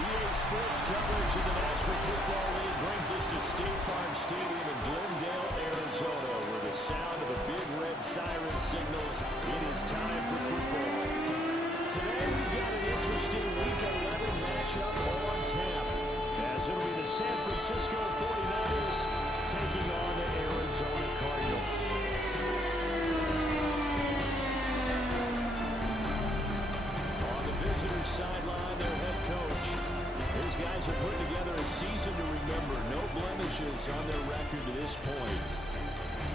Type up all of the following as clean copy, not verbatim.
EA Sports coverage of the National Football League brings us to State Farm Stadium in Glendale, Arizona, where the sound of the big red siren signals it is time for football. Today we've got an interesting Week 11 matchup on tap, as it'll be the San Francisco 49ers taking on the Arizona Cardinals. On the visitors' sideline, their head coach. His guys are putting together a season to remember. No blemishes on their record to this point.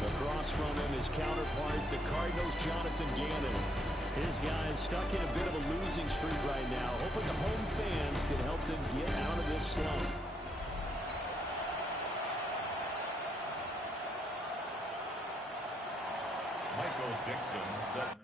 Across from him, his counterpart, the Cardinals' Jonathan Gannon. His guys stuck in a bit of a losing streak right now, hoping the home fans can help them get out of this slump. Michael Dixon set.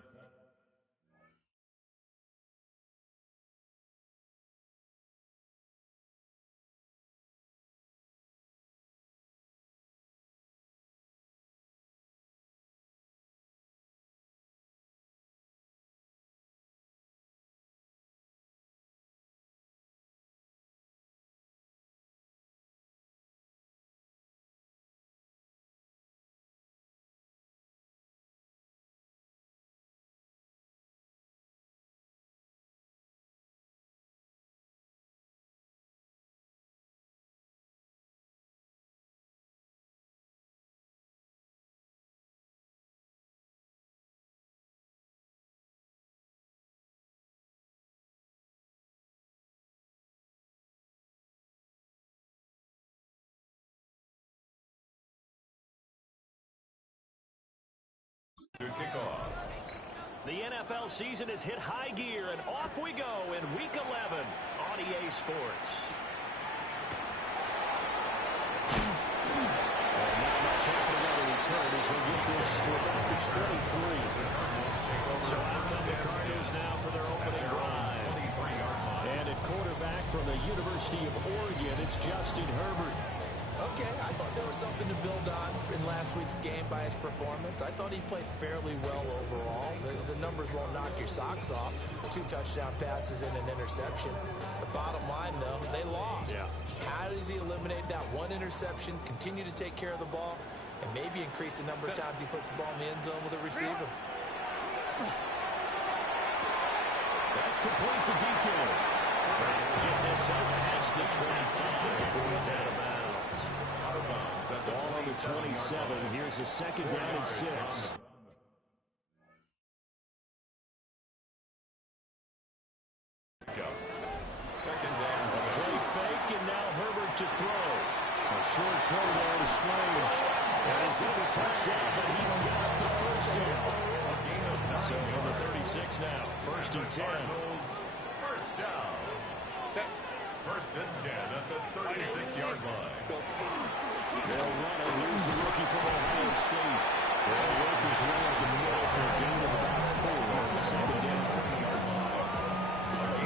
To kick off. The NFL season has hit high gear, and off we go in Week 11 on EA Sports. Not much happening on the return as we get this to about the 23. So out come the Cardinals now for their opening drive. And at quarterback from the University of Oregon, it's Justin Herbert. Okay, I thought there was something to build on in last week's game by his performance. I thought he played fairly well overall. The numbers won't knock your socks off. 2 touchdown passes and an interception. The bottom line, though, they lost. Yeah. How does he eliminate that one interception, continue to take care of the ball, and maybe increase the number of times he puts the ball in the end zone with a receiver? That's complete to DK. Get this up past the 25 before he's out of bounds. Ball on the 27. Here's a second down and 6. Second down. A play fake, and now Herbert to throw. A short throw there to Strange. And he's going to touch that, but he's got the first down. So from the 36 now, first and 10. First down. First and 10 at the 36-yard line. They'll run it. Here's the rookie from Ohio State. They'll work his way up the middle for a gain of about 4 on the second down.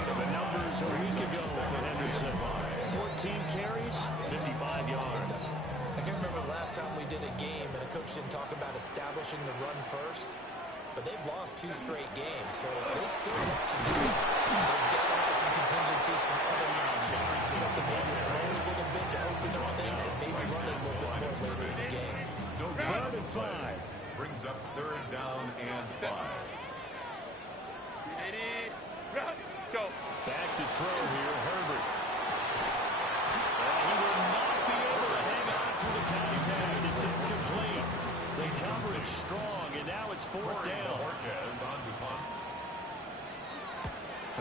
The numbers a week ago for Henderson. 14 carries, 55 yards. I can't remember the last time we did a game and a coach didn't talk about establishing the run first. But they've lost 2 straight games, so they still have to do it. They've got to have some contingencies, some other options. Expect them maybe to throw it a little bit to open up things and maybe run it a little bit more later in the game. 3rd and 5. Brings up 3rd down and 5. Ready, go. Back to throw here, Herbert. He will not be able to hang on through the contact. It's incomplete. The coverage strong, and now it's 4th down. Borges on to punt.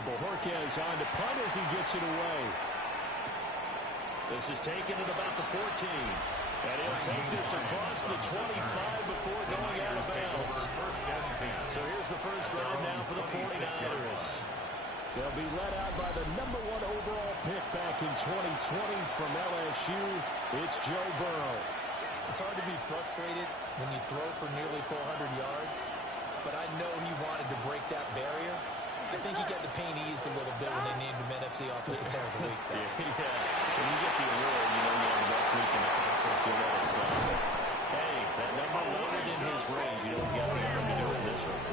Borges on to punt as he gets it away. This is taken at about the 14. And he'll take this across the 25 before going out of bounds. So here's the first drive now for the 49ers. They'll be led out by the number 1 overall pick back in 2020 from LSU. It's Joe Burrow. It's hard to be frustrated when you throw for nearly 400 yards, but I know he wanted to break that barrier. I think he got the pain eased a little bit when they named him NFC Offensive Player of the Week. Yeah, when you get the award, you know you have the best week in the conference. You let it slide. Hey, that number 1 within his range. You know he's got the arm to do it this one.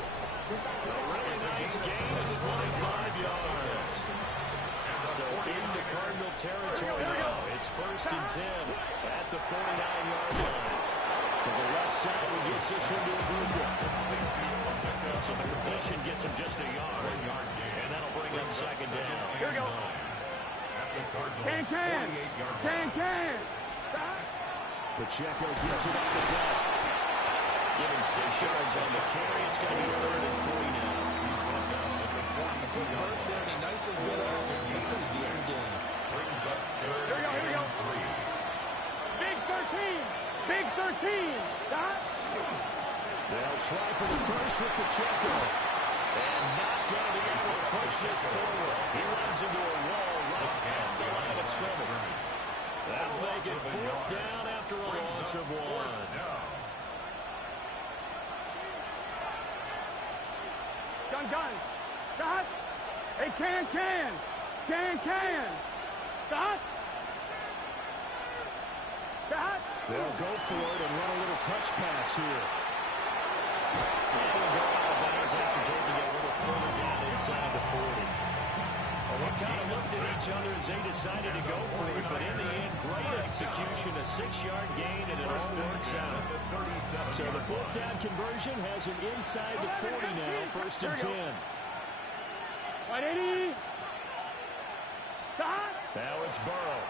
A really nice gain of 25 yards. And So into Cardinal territory now. It's 1st and 10 at the 49-yard line. To the left side, he gets this one to Abuka. So the completion gets him just a yard. And that'll bring up 2nd down. Here we go. Can. Pacheco gets it up the gut. Give him 6 yards on the carry. It's going to be 3rd and 3 now. Quick burst there, and he nicely bit off a pretty decent game. Here we go. Big 13. Stop. They'll try for the first with Pacheco. And not going to be able to push this forward. He runs into a wall right at the line of scrimmage. That'll make it 4th down after a loss of 1. Gun. Stop. Hey, can. Stop. They'll go for it and run a little touch pass here. And he'll go out of bounds after taking it a little further down inside the 40. Well, they kind of looked at each other as they decided to go for it, but in the end, great execution, a 6-yard gain, and it all works out. So the 4th down conversion has him inside the 40 now, 1st and 10. 180. Stop. Now it's Burrow.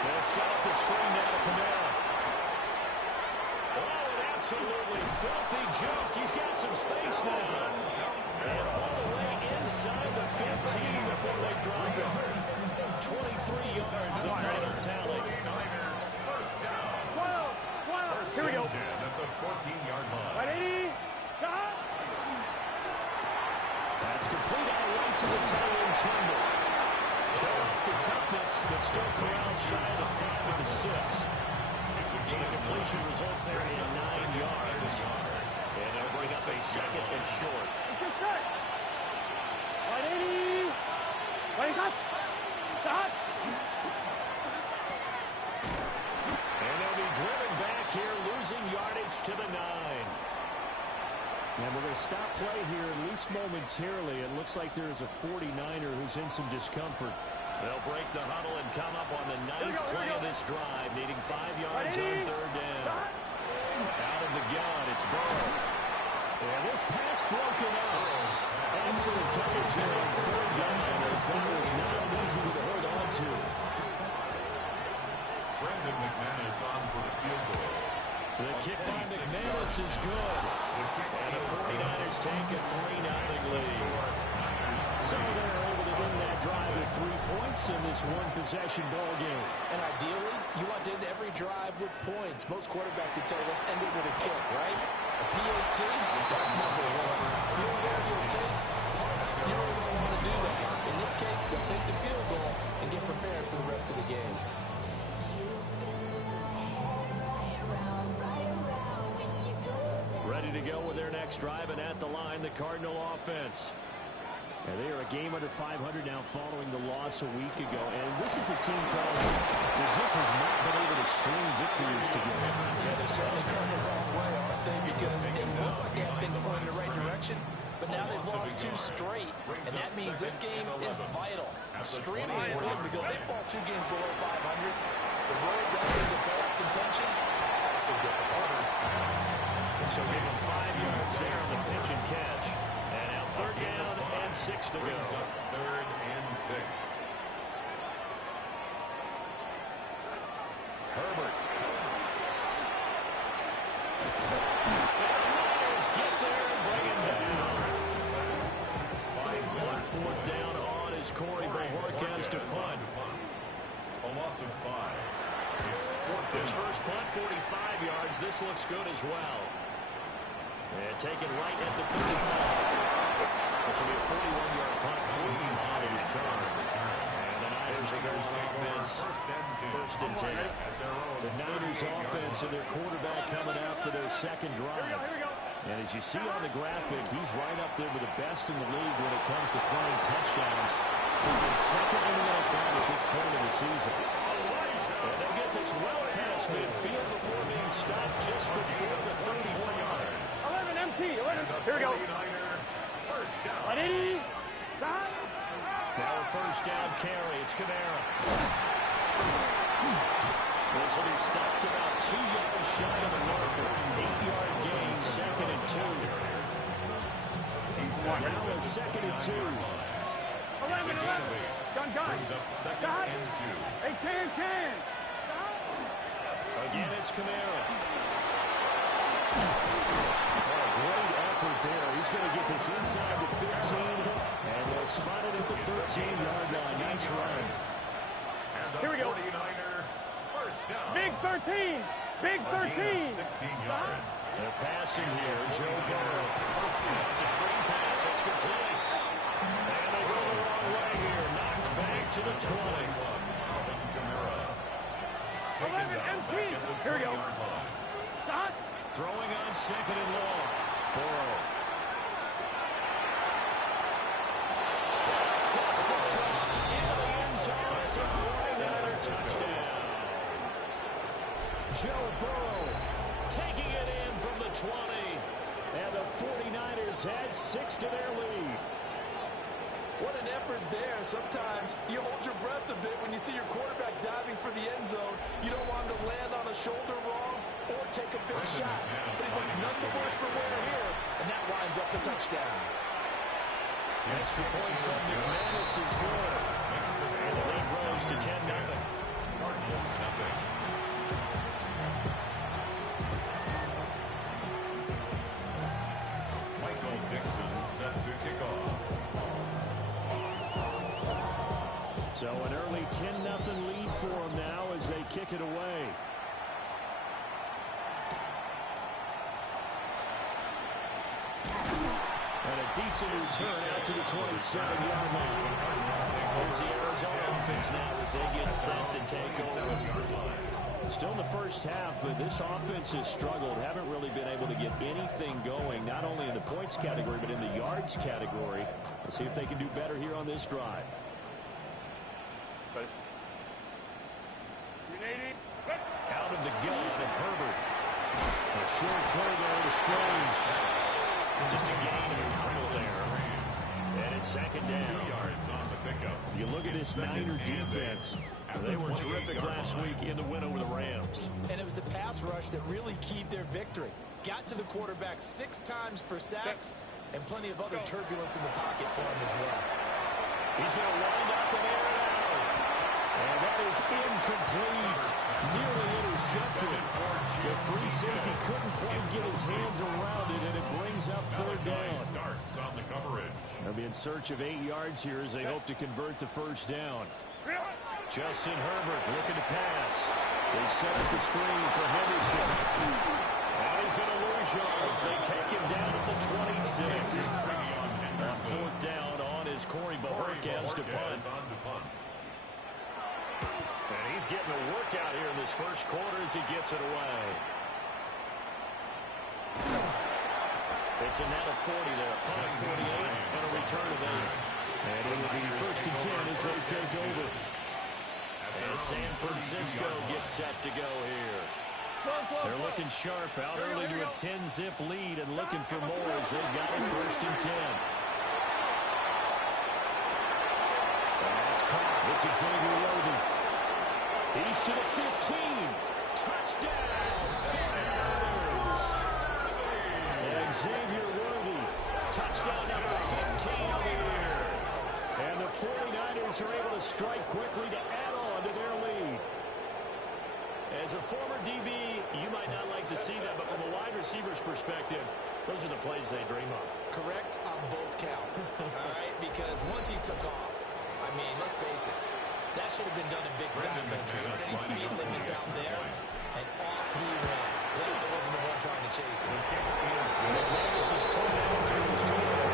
They'll set up the screen now to Kamara. Oh, an absolutely filthy joke. He's got some space now. And all the way inside the 15 before they drop him. 23 yards, the final tally. 12. Here we go. At the 14-yard line. 180. Stop. That's complete out right to the tight end Tremble. Show off the toughness, but still corral shy of the 5 with the 6. So the completion results there in 9 yards. And it'll bring up a 2nd and short. It's your shot. 180. 180. Stop. And they'll be driven back here, losing yardage to the 9. And we're going to stop play here, at least momentarily. It looks like there's a 49er who's in some discomfort. They'll break the huddle and come up on the 9th play of this drive, needing 5 yards on 3rd down. Out of the gun, it's Burrow. And this pass broken up. Excellent coverage here on 3rd down, as that was not easy to hold on to. Brandon McManus on for the field goal. The kick by McManus is good. And the 49ers take a 3-0 lead. So they're able to win that drive with 3 points in this one-possession ball game. And ideally, you want to end every drive with points. Most quarterbacks would tell you, let's end it with a kick, right? A PAT, that's number 1. Field goal you'll take, punts, you don't even want to do that. In this case, they'll take the field goal and get prepared for the rest of the game. Ready to go with their next drive, and at the line, the Cardinal offense. And they are a game under 500 now following the loss a week ago. And this is a team, Charles, that just has not been able to string victories together. Yeah, they're certainly coming the wrong way, aren't they? Because it looked like they had things going in the right direction, but now they've lost 2 straight, and that means this game is vital, extremely important, because they fall 2 games below 500. The road down into playoff contention, they're difficult. So give them 5 yards there on the pitch and catch. And now 3rd down and 6 to go. 3rd and 6. Herbert. Niners get there and bring him down. On 4th down on is Corey Bojorquez to punt. A loss of 5. His first punt, 45 yards. This looks good as well. And taken right at the 35. This will be a 41-yard punt, 40 on the return. And the Niners are going on offense. 1st and 10. The Niners offense and their quarterback coming out for their 2nd drive. And as you see on the graphic, he's right up there with the best in the league when it comes to throwing touchdowns. He's 2nd in the NFL at this point of the season. And they'll get this well past midfield before being stopped just before the 35. 11 MT. 11. Here we go. 180. Stop. Now a first down carry. It's Kamara. This will be stopped about 2 yards shy of the marker. 8-yard gain, 2nd and 2. Now a 2nd and 2. 11. Gun. Brings up 2nd and 2. Hey, can. Again, it's Kamara. Oh, great effort there. He's going to get this inside the 15, and they'll spot it at the 13-yard line. Nice run. Here we go. 49er, first down. Big 13. Big 13. 16 yards. They're passing here. Joe Burrow. It's a screen pass. That's complete. And they go the wrong way here. Knocked back to the 20. 11 MP. Here we go. Stop. Throwing on 2nd and long. Burrow. Across the track. Into the end zone. It's a 49er touchdown. Joe Burrow taking it in from the 20. And the 49ers add 6 to their lead. What an effort there. Sometimes you hold your breath a bit when you see your quarterback diving for the end zone. You don't want him to land on a shoulder wrong or take a big shot. But he looks none the worse for wear here, and that winds up the touchdown. The extra point from McManus is good. And the lead grows to 10-0. Cardinals nothing. Michael Dixon set to kick off. So an early 10-0 lead for them now as they kick it away. And a decent return out to the 27-yard line. Here's the Arizona offense now as they get set to take over. Still in the first half, but this offense has struggled. Haven't really been able to get anything going, not only in the points category, but in the yards category. Let's see if they can do better here on this drive. Out of the gun, Herbert. A short throw there to Strange. Just a gain of a couple there. And it's 2nd down. 2 yards on the pickup. You look at this Niner defense. They were terrific last week in the win over the Rams. And it was the pass rush that really keyed their victory. Got to the quarterback 6 times for sacks and plenty of other turbulence in the pocket for him as well. He's going to wind up and air it out. And that is incomplete. Nearly intercepted. The free safety couldn't quite get his hands around it, and it brings up 3rd down. Starts on the coverage. They'll be in search of 8 yards here as they hope to convert the first down. Justin Herbert looking to pass. They set up the screen for Henderson. And he's going to lose yards. They take him down at the 26. On 4th down on is Corey Bojorquez to punt. And he's getting a workout here in this first quarter as he gets it away. It's a net of 40 there. Punt of 48 and a return of 8. And it will be 1st and 10 as they take over. And San Francisco gets set to go here. They're looking sharp out early to a 10-zip lead and looking for more as they've got it 1st and 10. And that's caught. It's Xavier Worthy. He's to the 15. Touchdown, 49ers. And Xavier Worthy, touchdown number 15 of the year. And the 49ers are able to strike quickly to add on to their lead. As a former DB, you might not like to see that, but from a wide receiver's perspective, those are the plays they dream of. Correct on both counts. All right, because once he took off, I mean, let's face it, that should have been done in big sky country. Any speed limits out there, and off he went. Glad I wasn't the one trying to chase him. McManus is pulled out to his corner.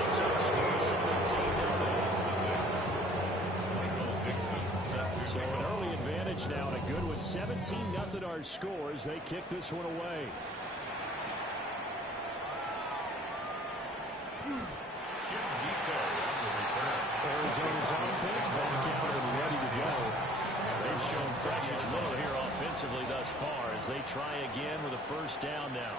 It's on score 17-0. So an early advantage now, and a good one. 17-0 our score as they kick this one away. Arizona's offense back out and ready to go. They've shown precious little here offensively thus far as they try again with a 1st down now.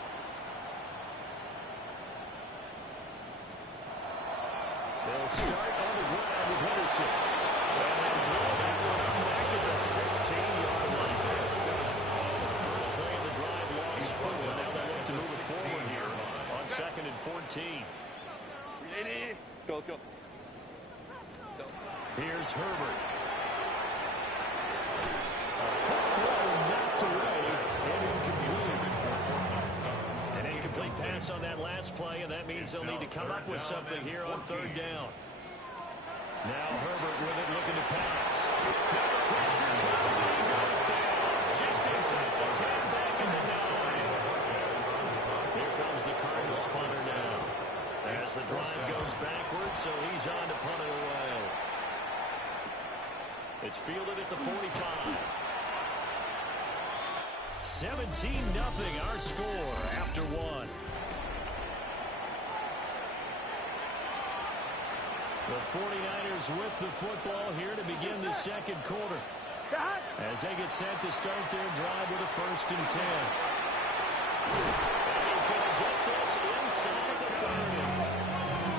They'll start on the ground line with Henderson. And they blow that one back at the 16-yard line. The first play of the drive lost 4. Now they look to move it forward here on 2nd and 14. Go, let's go. Here's Herbert. A quick throw knocked away and incomplete. An incomplete pass on that last play, and that means they'll need to come up with something here on 3rd down. Now Herbert with it, looking to pass. Now the pressure comes, and he goes down. Just inside the 10, back in the 9. Here comes the Cardinals punter now. As the drive goes backwards, so he's on to punt it away. It's fielded at the 45. 17-0 our score after 1. The 49ers with the football here to begin the 2nd quarter. As they get set to start their drive with a 1st and 10. And he's going to get this inside the 30.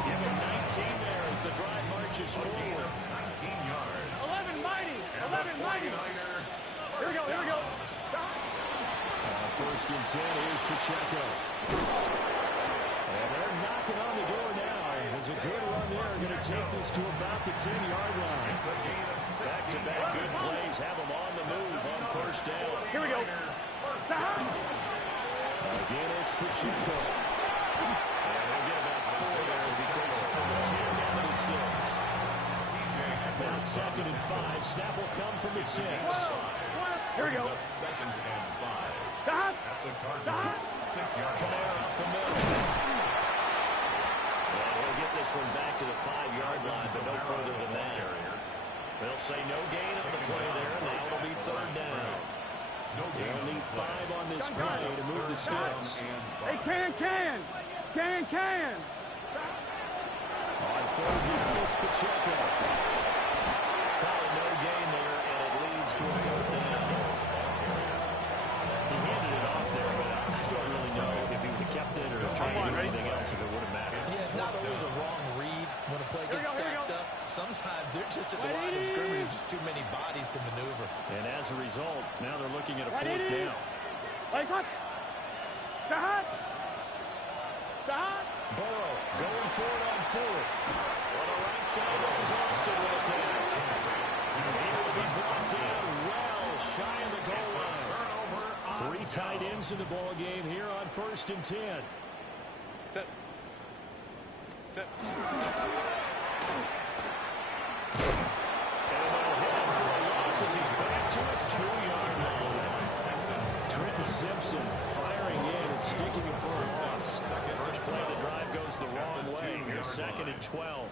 Give him 19 there as the drive marches forward. 19 yards. 11 mighty. 11 mighty. Here we go. Here we go. 1st and 10. Here's Pacheco. And they're knocking on the door now. There's a good run there. Going to take this to about the 10-yard line. Back-to-back good plays have them on the move on 1st down. Here we go. Again, it's Pacheco. And they get about 4 there as he takes it from the 10 down to the 6. Now 2nd and 5. Snap will come from the 6. Here we go. 2nd and 5. At the Cardinals, 6-yard Kamara up the middle. And he'll get this one back to the 5-yard line, but no further than that. They'll say no gain on the play there. Now it'll be 3rd down. They'll need 5 on this play to move the sticks. Hey, can. On 3rd down, it's Pacheco. Call it no gain there, and it leads to a 4th down. He handed it off there, but I don't really know if he would have kept it or tried to do anything else if it would have mattered. Yeah, it's not always a wrong read when a play gets stacked up. Sometimes they're just at the line of scrimmage with just too many bodies to maneuver. And as a result, now they're looking at a 4th down. Burrow going for it on 4th. On the right side, this is Austin with a catch. He will be brought down well shy of the goal line. 3 tight ends in the ball game here on 1st and 10. Set. And they'll hit him for a loss as he's back to his 2-yard line. Trenton Simpson firing in and sticking him for a loss. First play of the drive goes the wrong way. Here's 2nd and 12.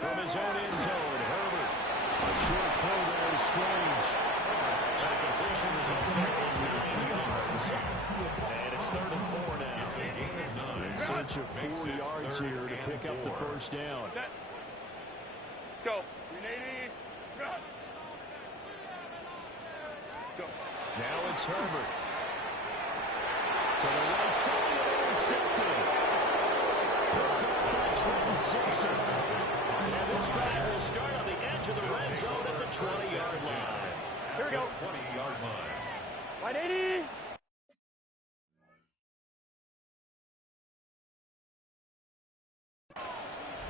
From his own end zone, Herbert. A short throw there to Strange. The completion results in 9 yards. And it's 3rd and 4 now. In search of 4 yards here to pick up the 1st down. Set. Go. Now it's Herbert. To the right side, intercepted. Picked up by Trenton Simpson. And this drive will start on the edge of the red zone at the 20-yard line. Here we go. 20-yard line. 180.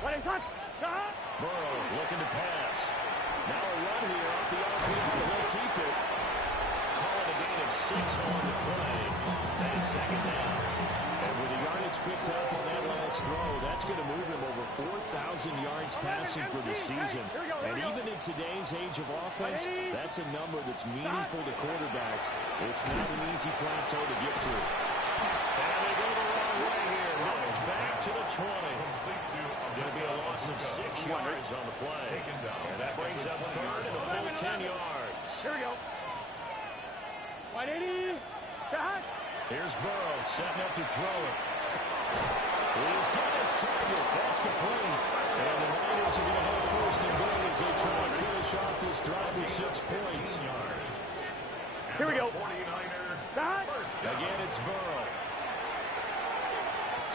What is that? Burrow looking to pass. Now a run here off the RPO. He'll keep it. Call it a gain of 6 on the play. And it's 2nd down. And with the yardage picked up on that last throw, that's going to move him over 4,000 yards passing for the season. And even in today's age of offense, that's a number that's meaningful to quarterbacks. It's not an easy plateau to get to. And they go the wrong way here. Now it's back to the 20. There'll be a loss of 6 yards on the play. And that brings up 3rd and a full 10 yards. Here we go. 180. Here's Burrow setting up to throw it. He's got his target. That's complete. And the Niners are going to have 1st and goal as they try to finish off this drive with 6 points. Here we go. Again, it's Burrow.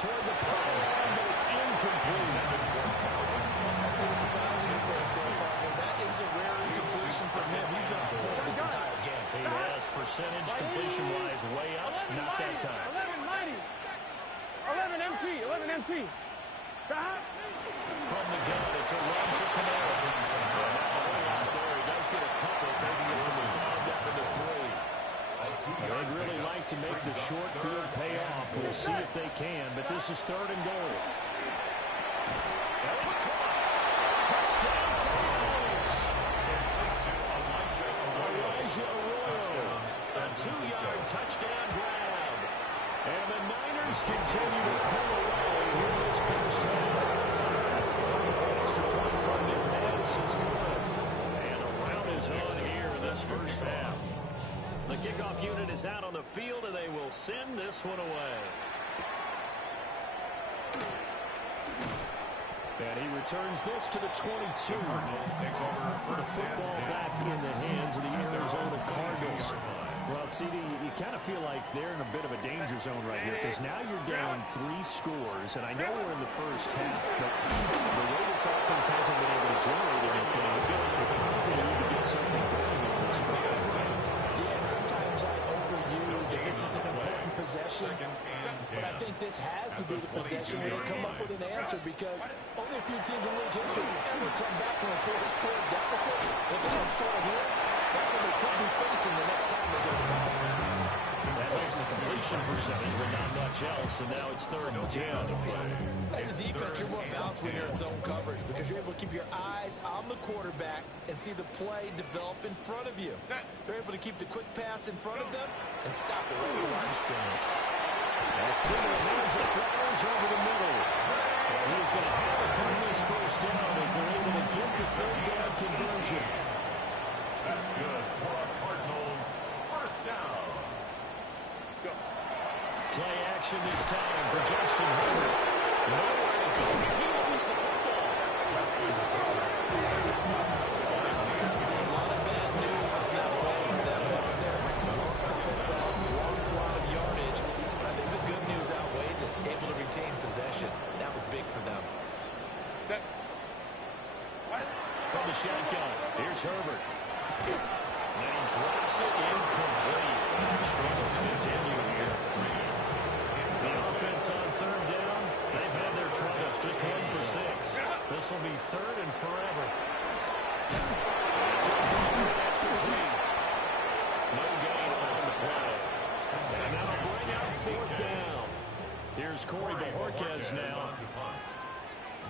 Toward the pile, but it's incomplete. Nothing surprising to face there, partner. That is a rare incompletion from him. He's been on point this entire game. He has percentage completion-wise way up, not that time. 11 mighty. 11 MT. 11 MT. From the gun, it's a run for Camara. Out there, he does get a couple, taking it from the 5 down to the 3. They'd really like to make the short field pay off. We'll see if they can, but this is 3rd and goal. And it's caught. Touchdown Falcons. Elijah Arroyo. A 2-yard touchdown grab. And the Niners continue to pull away here in this first half. Extra point from McManus is good. And a round is on here in this first half. The kickoff unit is out on the field, and they will send this one away. And he returns this to the 22. Put a football back in the hands of the Arizona Cardinals. Well, CD, you kind of feel like they're in a bit of a danger zone right here because now you're down 3 scores, and I know we're in the first half, but the way this offense hasn't been able to generate anything, I feel like they probably need to get something going on this drive. Yeah, and sometimes I overuse it. This is an important possession, but I think this has to be the possession where they come up with an answer because only a few teams in league history ever come back from a 4-score deficit. If they don't score here, that's what they could be facing the next time they go to bat. That makes the completion percentage, but not much else, and now it's 3rd and 10. As a defense, you're more balanced when you're in zone coverage because you're able to keep your eyes on the quarterback and see the play develop in front of you. They're able to keep the quick pass in front of them and stop it right at the line of scrimmage. That's good. Here's the Flowers over the middle. And he's going to have it on this first down as they're able to get the 3rd down conversion. That's good for the Cardinals. First down. Play action this time for Justin Herbert. Nowhere to go. He lost the football. A lot of bad news on that play for them, wasn't there? Lost the football, lost a lot of yardage, but I think the good news outweighs it. Able to retain possession. That was big for them. From the shotgun, here's Herbert. And he drops it incomplete. Struggles continue here. The offense on 3rd down, they've had their troubles. Just 1 for 6. This will be 3rd and forever. That's complete. No gain on the play. And that'll bring out 4th down. Here's Corey Bojorquez now.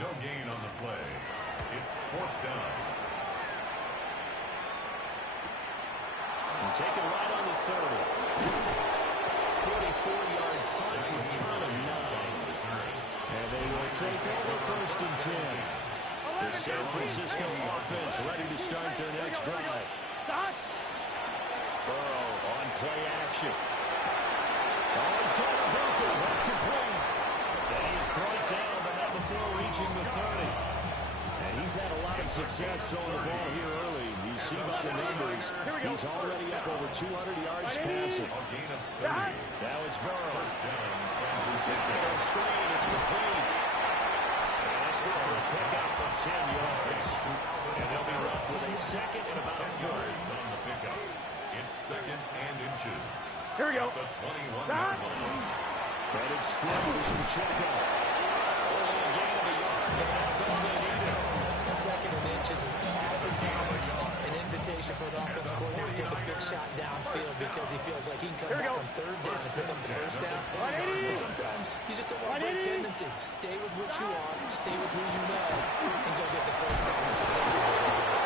No gain on the play. It's 4th down. And take it right on the 30. 44-yard punt, return of 9. And they will take over 1st and 10. The San Francisco offense ready to start their next drive. Burrow on play action. Oh, he's got a bunker. That's complete. And he's brought down, but not before reaching the 30. And he's had a lot of success throwing the ball here early. You see by the numbers, he's already up over 200 yards passing. Now it's Burrow. Screen, it's complete. And that's good for a pickup of 10 yards. And they'll be left with a 2nd and about a 3rd. On the pickup. It's 2nd and inches. Here we go. The 21-yard line. And it's still Pacheco. Only a gain of a yard, but that's all they needed. 2nd and inches is oftentimes an invitation for an offense coordinator to take a big shot downfield because he feels like he can come back on 3rd down and pick up the 1st down. But sometimes you just don't want a tendency. Stay with what you are, stay with who you know, and go get the 1st down. That's exactly what they did.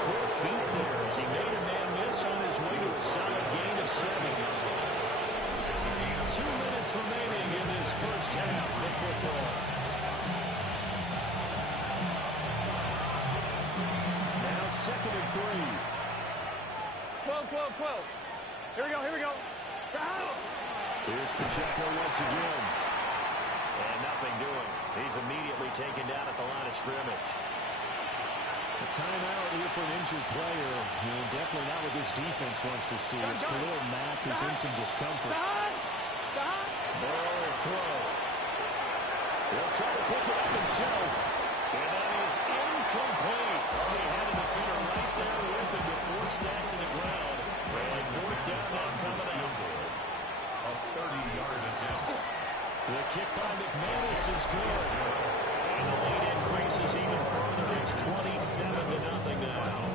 Quick feet there as he made a man miss on his way to a solid gain of 7. 2 minutes remaining in this first half of football. Now 2nd and 3. 12, 12, 12. Here we go, here we go. Here's Pacheco once again. And nothing doing. He's immediately taken down at the line of scrimmage. A timeout here for an injured player. Definitely not what this defense wants to see. It's Khalil Mack who's in some discomfort. Burrow will throw. He'll try to pick it up himself. And that is incomplete. They had a defender right there with him to force that to the ground. And fourth down now coming out. A 30-yard attempt. The kick by McManus is good. And the lead increases even further. It's 27-0 now.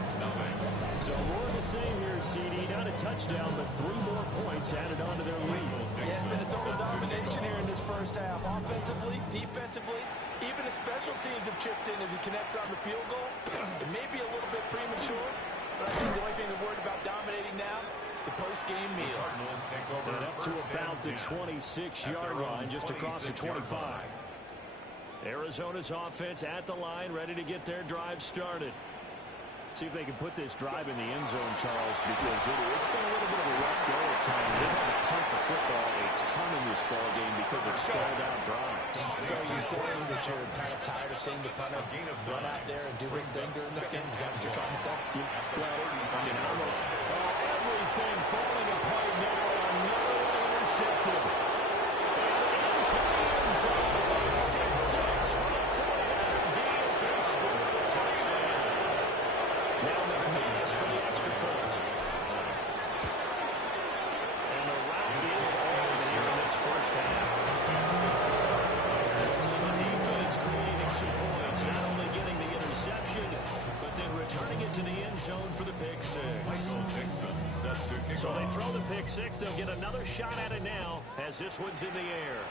So more of the same here, CD. Not a touchdown, but 3 more points added on to their lead. Yeah, it's been a total domination here in this first half. Offensively, defensively, even the special teams have chipped in as he connects on the field goal. It may be a little bit premature, but I think the only thing to worry about dominating now, the post-game meal. And up to about the 26-yard line, just across the 25. Arizona's offense at the line, ready to get their drive started. See if they can put this drive in the end zone, Charles, because it's been a little bit of a rough go at times. They've had to punt the football a ton in this ball game because of stalled-out drives. So you're saying that you're kind of tired of seeing the punter run out there and do his thing during this game? Is that what you're trying to say? Well, everything falling apart now. Another one intercepted. And into the end zone. It's 6 for the 49er D as they score a touchdown. Now McManus for the extra point. And the route is on here in this first half. So the defense creating some points, not only getting the interception, but then returning it to the end zone for the pick six. So they throw the pick six. They'll get another shot at it now as this one's in the air.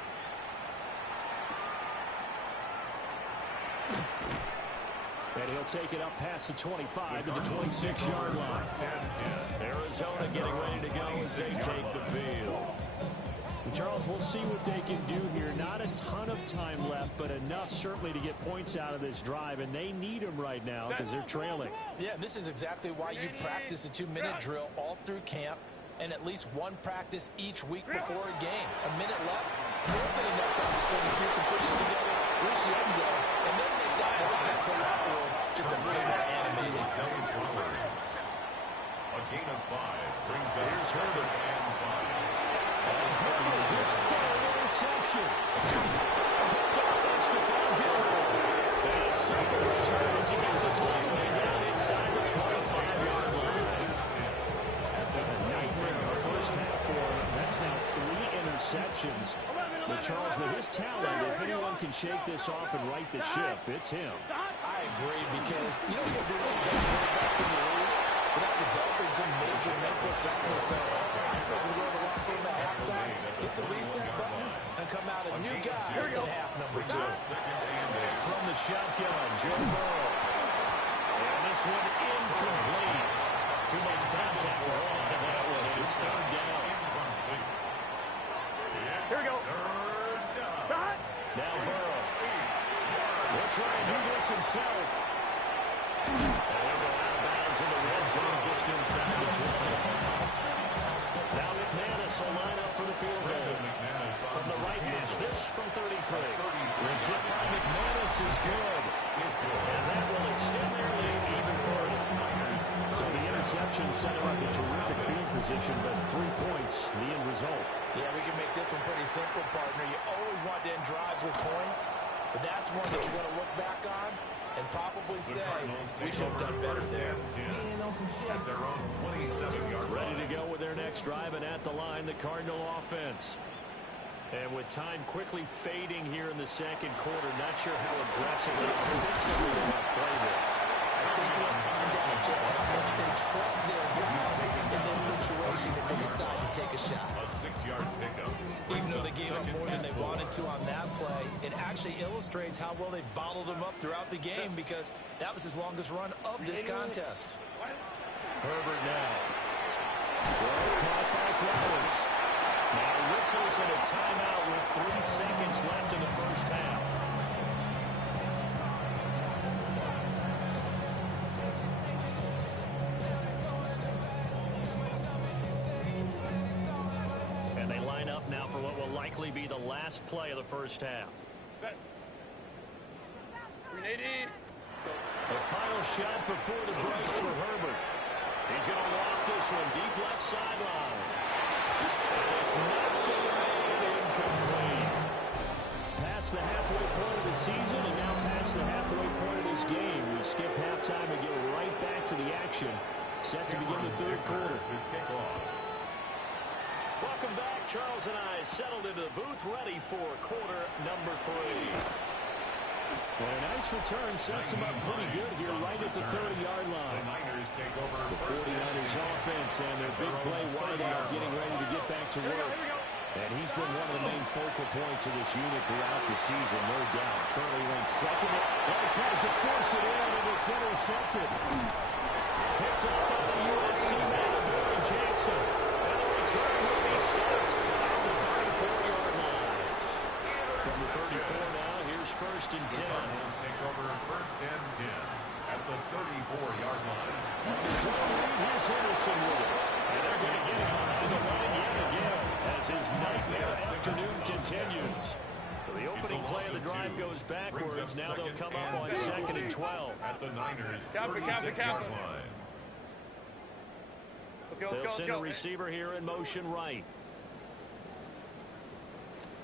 And he'll take it up past the 25 to the 26-yard line. Arizona getting ready to go as they take the field. Charles, we'll see what they can do here. Not a ton of time left, but enough certainly to get points out of this drive, and they need them right now because they're trailing. Yeah, this is exactly why you practice a 2-minute drill all through camp and at least one practice each week before a game. A minute left, more than enough time to string a few completions together, reach the end zone, and then they dive right into locker room. Just a little more animated. A gain of 5 brings us Here's Herbert. and 5. His third interception. Picked off by Stephon Gilmore. And a second return as he gets us all the way down inside the 25-yard line. A nightmare in the first half for him. That's now 3 interceptions. But Charles, with his talent, if anyone can shake this off and right the ship, it's him. I agree, because you don't get really bad quarterbacks in the league without developing some major mental toughness. So I'm supposed to go to the locker room at halftime, hit the reset button, and come out a new guy in half number 2. From the shotgun, Joe Burrow. And this one incomplete. Too much contact to hold on to that one, and it's third down. Here we go. Now Burrow. Will try and do this himself. And he'll go out of bounds in the red zone just inside the 20. Now McManus will line up for the field goal. From the right hash, this from 33. The kick by McManus is good. And that will extend their lead even further. So the interception set him up in terrific field position, but 3 points, the end result. Yeah, we can make this one pretty simple, partner. You always want to end drives with points, but that's one that you're going to look back on and probably say, we should have done better there. At their own 27-yard line. Ready to go with their next drive, and at the line, the Cardinal offense. And with time quickly fading here in the second quarter, not sure how aggressively or offensively they want to play this. I think we'll find out just how much they trust their guys in this situation if they decide to take a shot. A 6-yard pickup. Even though they gave up more than they wanted to on that play, it actually illustrates how well they bottled them up throughout the game, because that was his longest run of this contest. Herbert now. Well caught by Flowers. Now whistles and a timeout with 3 seconds left in the first half. And they line up now for what will likely be the last play of the first half. Set. 380. The final shot before the break for Herbert. He's going to loft this one deep left sideline. And it's knocked away and incomplete. Pass past the halfway point of the season and now past the halfway point of this game. We skip halftime and get right back to the action. Set to begin the third quarter. Welcome back. Charles and I settled into the booth, ready for quarter number 3. And a nice return sets them up pretty good here right at the 30-yard line. The 49ers offense and their big play wideout getting ready to get back to work. And he's been one of the main focal points of this unit throughout the season, no doubt. Currently ranked second. And he tries to force it in, and it's intercepted. Picked up by the USC man, Barry Jackson. And the return will be stopped at the 34-yard line. From the 34 now, here's first and 10. Cardinals take over first and 10 at the 34-yard line. On his own lead, here's Henderson with it. And they're going to get him behind the line yet again as his nightmare afternoon continues. So the opening play of the drive goes backwards. Now they'll come up on second and 12. At the Niners' 36-yard line. They'll send a receiver here in motion right.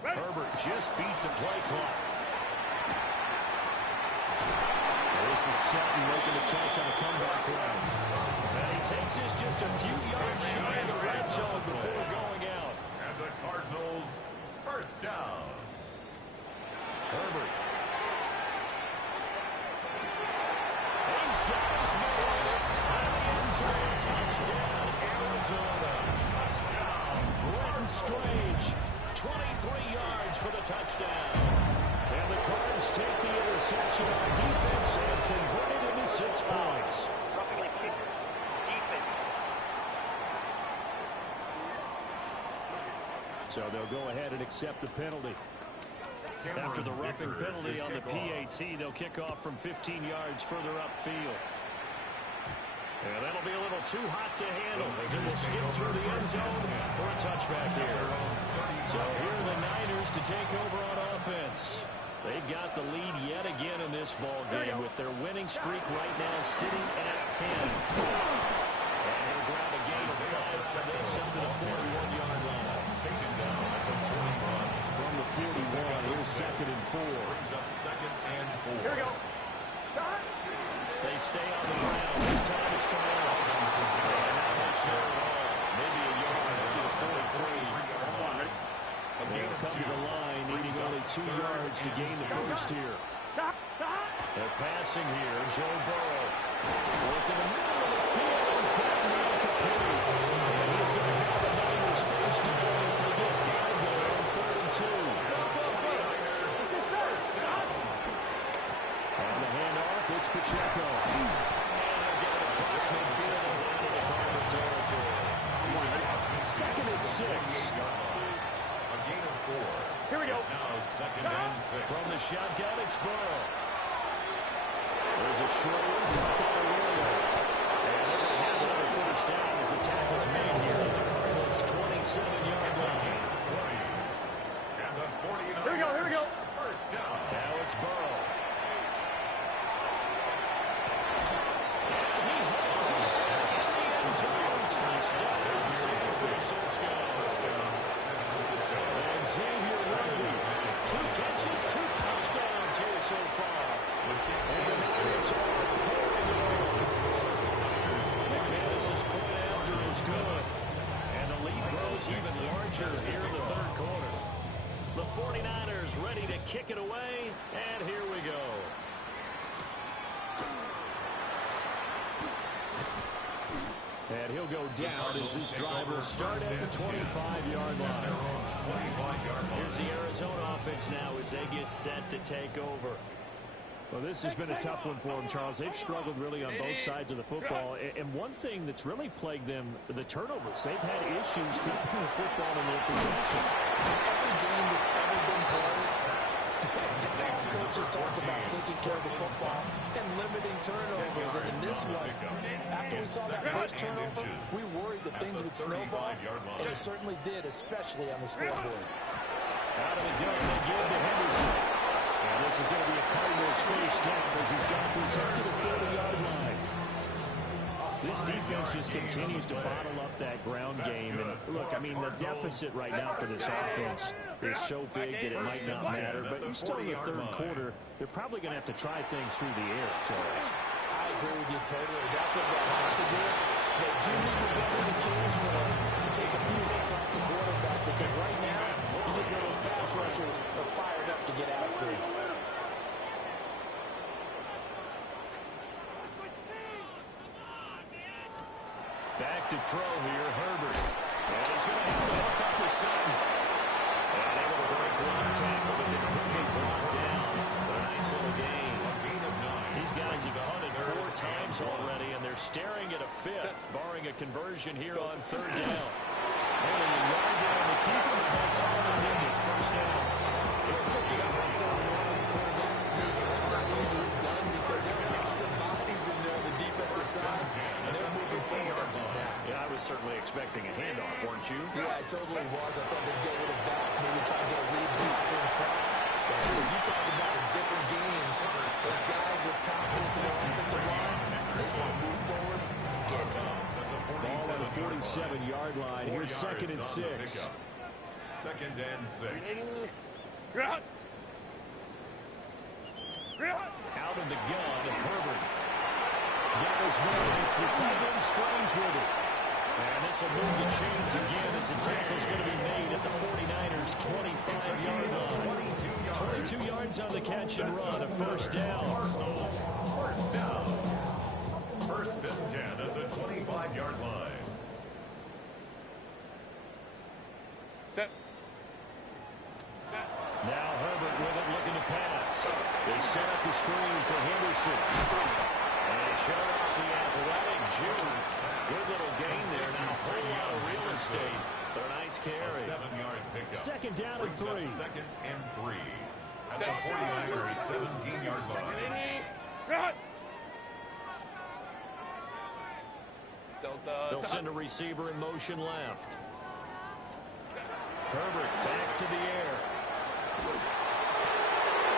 Herbert just beat the play clock. This is Sutton making the catch on a comeback run. And he takes this just a few yards shy of the red zone before going out. And the Cardinals first down. Herbert. He's got his man. It's out of the end zone. Touchdown, Arizona. Touchdown. Brenton Strange, 23 yards for the touchdown. And the Cards take the interception on defense and convert it into 6 points. So they'll go ahead and accept the penalty. After the roughing penalty on the PAT, they'll kick off from 15 yards further upfield. And that'll be a little too hot to handle as it will skip through the end zone for a touchback here. So here are the Niners to take over on offense. They've got the lead yet again in this ball game with their winning streak right now sitting at 10. And they'll grab a gain of 5 for this up to the 41-yard line. Taken down at the 41. From the 41, here's second and 4. Brings up second and 4. Here we go. They stay on the ground. This time it's Kamara. And not much there at all. Maybe a yard up to the 43. They'll come to the line, needing only 2 yards to gain the first here. They're passing here. Joe Burrow. Work in the middle of the field. He's gotten the incomplete. And he's going to have the Niners first down as they get 5 there on 3rd and 2. On the handoff, it's Pacheco. And they'll get it across midfield and down into Cardinal territory. Second and 6. A gain of 4. Here we go. It's now second and 6. From the shotgun, it's Burrow. There's a short one caught by Aurora. And they're going to have another first down as a tackle's made here at the Cardinals' 27-yard line. 20. And the 49. Here we go. Here we go. First down. Now it's Burrow. And he holds it in the end zone. Touchdown, San Francisco. And Xavier Worthy, 2 catches, 2 touchdowns here so far. And the Niners are pouring it over. McManus's point after is good. And the lead grows even larger here in the third quarter. The 49ers ready to kick it away, and here we go. And he'll go down as this drive will start at the 25-yard line. Here's the Arizona offense now as they get set to take over. Well, this has been a tough one for them, Charles. They've struggled really on both sides of the football. And one thing that's really plagued them, the turnovers. They've had issues keeping the football in their possession. Every game that's ever been played, all coaches talk about taking care of the football and limiting turnovers. And in this one, after we saw that first turnover, we worried that things would snowball, and it certainly did, especially on the scoreboard. Out of the gun, they give to Henderson. And this is going to be a Cardinals first down as he's got this up to the 40-yard line. This defense just continues to bottle up that ground game. And look, I mean, the deficit right now for this offense is so big that it might not matter. But still in the third quarter, they're probably going to have to try things through the air, Charles. I agree with you totally. That's what they have to do. They do need to be able to occasionally take a few hits off the quarterback, because right now, you just know those pass rushers are fired up to get after him. Back to throw here, Herbert. And he's going to have to hook up the sun. And able to break one tackle, but then quickly brought down. But a nice little gain. These guys have punted 4 times already, and they're staring at a 5th, barring a conversion here on 3rd down. Only a yard down to keep him, and that's all they needed. First down. If they pick it up on 3rd and 1 on the quarterback sneak, and that's not easily done because there are extra bodies in there on the defensive side, and they're moving forward on the snap. Yeah, I was certainly expecting a handoff, weren't you? Yeah, I totally was. I thought they'd go with it back, maybe try to get a lead blocker in front. But as you talk about in different games, those guys with confidence in their offensive line, they just want to move forward and get it. Ball on the 47-yard line. Here's 2nd and 6. 2nd and 6. Out of the gun, Herbert. Gathers more. It's the tight end Strange with it. And this will move the chains again as the tackle's going to be made at the 49ers' 25-yard line. 22 yards on the catch and run, a first down. First down. 1st and 10 at the 25-yard line. Now Herbert with it, looking to pass. They set up the screen for Henderson. And they show off the athletic Jude. Good little gain there. Now a whole lot of real estate. But a nice carry. A 7-yard pickup. 2nd down and 3. 2nd and 3. At the 49ers' 17-yard line. They'll send a receiver in motion left. Herbert back to the air.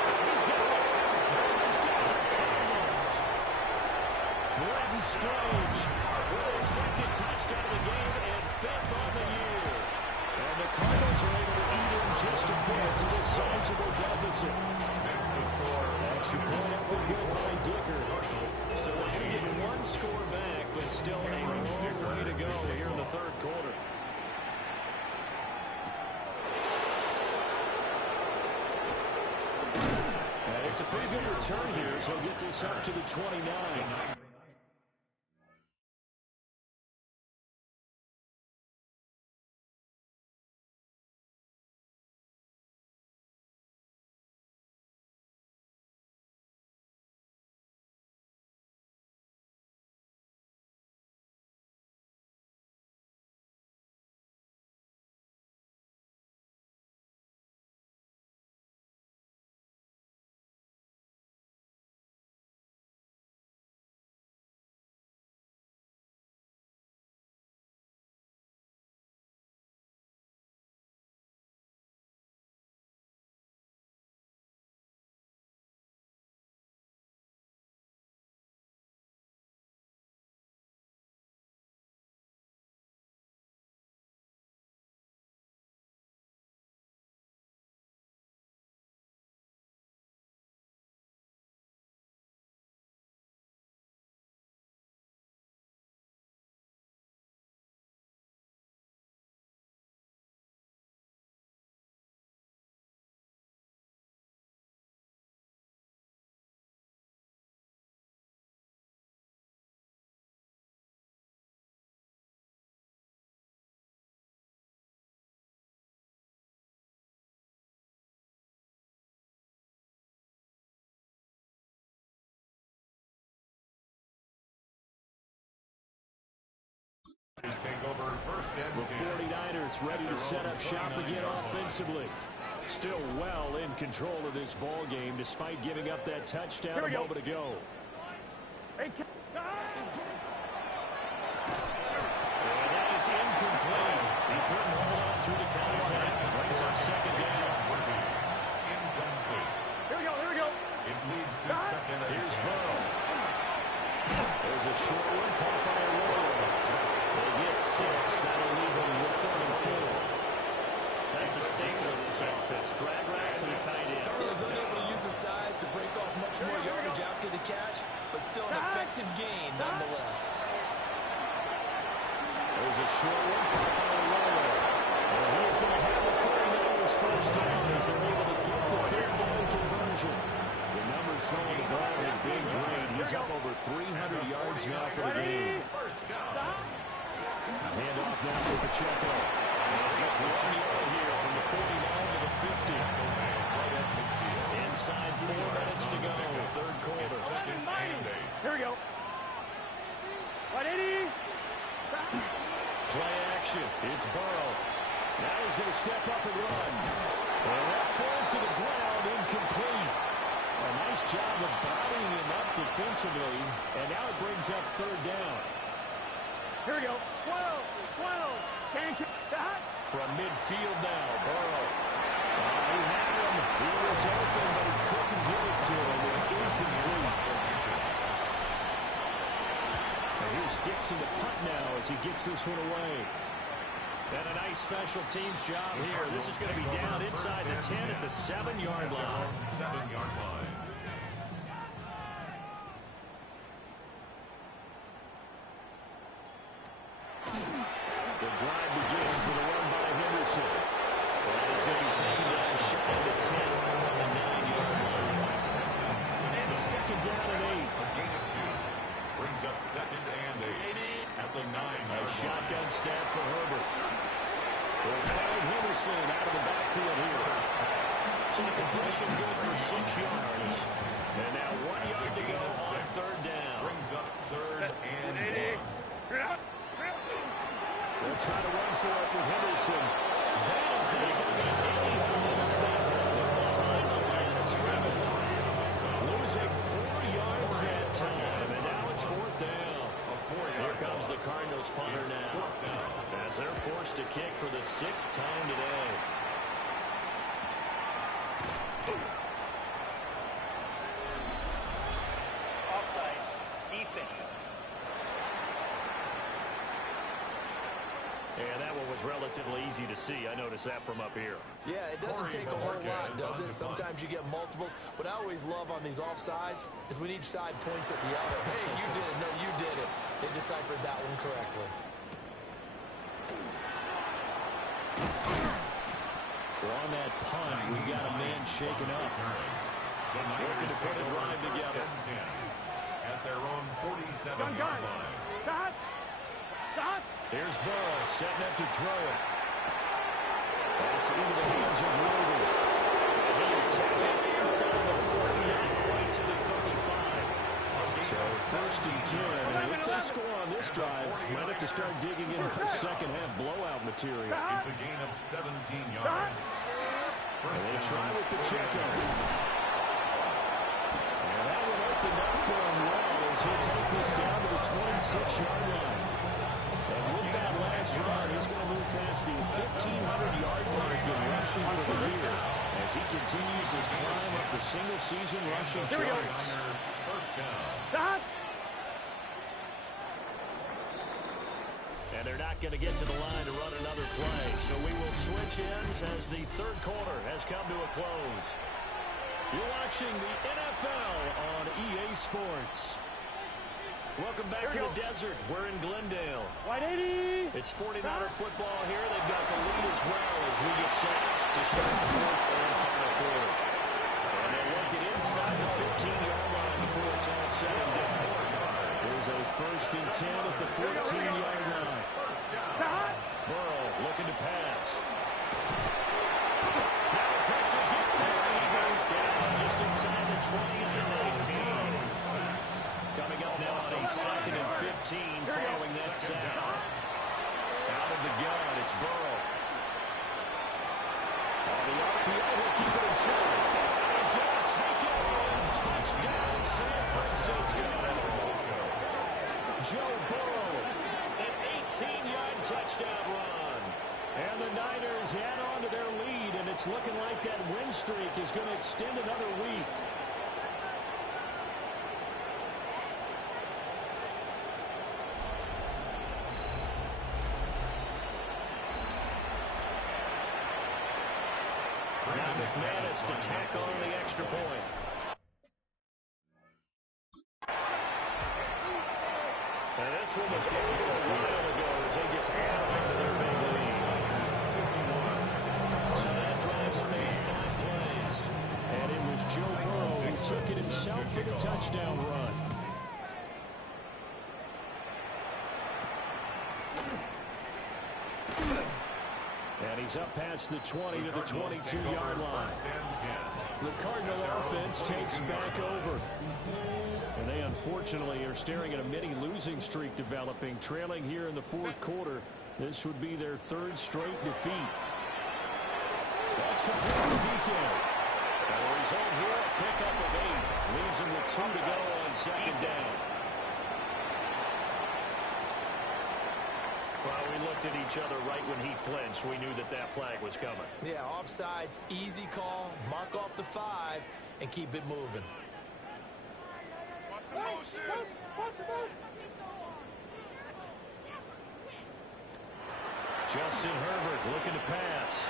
He's got it. Touchdown, Cardinals. Brenton Strange with his 2nd touchdown of the game and 5th on the year. And the Cardinals are able to eat in just a bit to this sizable deficit. Next to score. Extra point up and good by Dicker. So they're getting 1 score back, but still a long way to go here in the 3rd quarter. And it's a pretty good return here, so he'll get this up to the 29. Take over 1st and The 49ers ready to set up shop again offensively. Still well in control of this ball game despite giving up that touchdown a moment ago. And that is incomplete. He couldn't hold on through the contact. Brings up 2nd down. incomplete. Here we go. It leads to 2nd and Here's 10. Burrow. There's a short one caught by a That'll leave him with 3rd and 4. That's a staple of this offense. Drag right to the tight end. He was unable to use his size to break off much more yardage after the catch, but still an effective gain nonetheless. There's a short one coming on the roll. And he's going to have the 49ers first down as they're able to get the 3rd down conversion. The numbers throwing the ball have been great. He's up over 300 yards now for the game. First down. Hand off now for Pacheco. And just 1 yard here from the 49 to the 50. Inside 4 minutes to go, 3rd quarter. Here we go. 180. Play action. It's Burrow. Now he's going to step up and run. And that falls to the ground, incomplete. A nice job of bodying him up defensively. And now it brings up 3rd down. Here we go. 12. Can't get that. From midfield now, Burrow. He had him. He was open, but he couldn't get it to him. It's incomplete. And here's Dixon to punt now as he gets this one away. And a nice special teams job here. This is going to be down inside the 10 at the 7-yard line. 7-yard line. The drive begins with a run by Henderson. And he's going to be taken down shy of the 10 on the 9-yard line. And a 2nd down and 8. A gain of 2. Brings up 2nd and 8 at the 9-yard line. A shotgun snap for Herbert. They'll find Henderson out of the backfield here. So the completion good for 6 yards. And now 1 yard to go on 3rd down. Brings up 3rd and 1. They'll try to run for it with Henderson. That is not going to be any holes. They tucked it behind the line of scrimmage. Losing 4 yards that time, and now it's 4th down. Here comes the Cardinals punter now, as they're forced to kick for the 6th time today. Offside. Defense. And that one was relatively easy to see. I noticed that from up here. Yeah, it doesn't take a whole lot, does it? Sometimes you get multiples. What I always love on these offsides is when each side points at the other. Hey, you did it. No, you did it. They deciphered that one correctly. Well, on that punt, we've got a man shaken up. Looking to put a drive together. At their own 47-yard line. Stop. Here's Burrow setting up to throw it. That's into the hands of Rover. He is taken inside the 40, not quite to the 35. So 1st and 10. And if they score on this drive, might have to start digging in for second-half blowout material. It's a gain of 17 yards. And they try with Pacheco. And that one opened up for him well as he'll take this down to the 26-yard line. And with that last run, he's going to move past the 1,500-yard mark in rushing for the year as he continues his climb up the single-season rushing charts. First down. Stop. And they're not going to get to the line to run another play, so we will switch ends as the 3rd quarter has come to a close. You're watching the NFL on EA Sports. Welcome back to the desert. We're in Glendale. 180. It's 49er football here. They've got the lead as well as we get set to start the 4th and final quarter. And they'll work it inside the 15-yard line before it's all said and done. There's a 1st and 10 at the 14-yard line. Burrow looking to pass. Now the pressure gets there. He goes down just inside the 20 at the 19. Coming up now on a 2nd and 15 following that sack. Out of the gun, it's Burrow. On the RPO, he'll keep it himself. He's going to take it in. Touchdown, San Francisco. Joe Burrow, an 18-yard touchdown run. And the Niners add on to their lead, and it's looking like that win streak is going to extend another week. McManus to tack on the extra point. And this one was over a while ago as they just add on to their big lead. So that drive spanned 5 plays. And it was Joe Burrow who took it himself for the touchdown run. And he's up past the 20 to the 22-yard line. The Cardinal offense takes back over. And they unfortunately are staring at a mini losing streak developing, trailing here in the 4th quarter. This would be their 3rd straight defeat. That's complete to DK. And the result here, a pickup of 8. Leaves him with 2 to go on 2nd down. Well, we looked at each other right when he flinched. We knew that that flag was coming. Yeah, offsides, easy call, mark off the 5, and keep it moving. Justin Herbert looking to pass.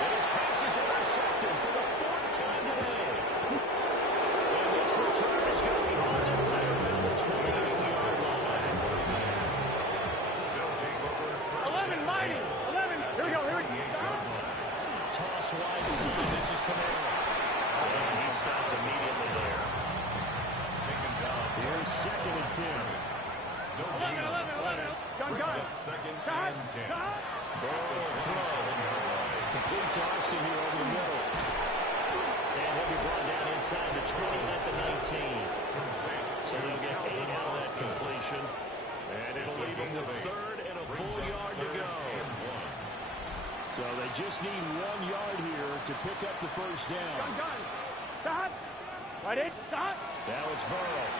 And his pass is intercepted for the 4th time today. And this return is going to be haunted by around the 28-yard line. 11, mighty. 11. Here we go. Here we go. Toss wide side. This is Kamara. And he stopped immediately there. Here's 2nd and 10. 11. Gun. Second and 10. Burrow throw. Complete to Austin here over the middle. And he'll be brought down inside the 20 at the 19. So they'll get 8 out of that completion. And it'll leave him with 3rd and a full yard to go. So they just need 1 yard here to pick up the 1st down. Gun. Stop. Right in. Stop. Now it's Burrow.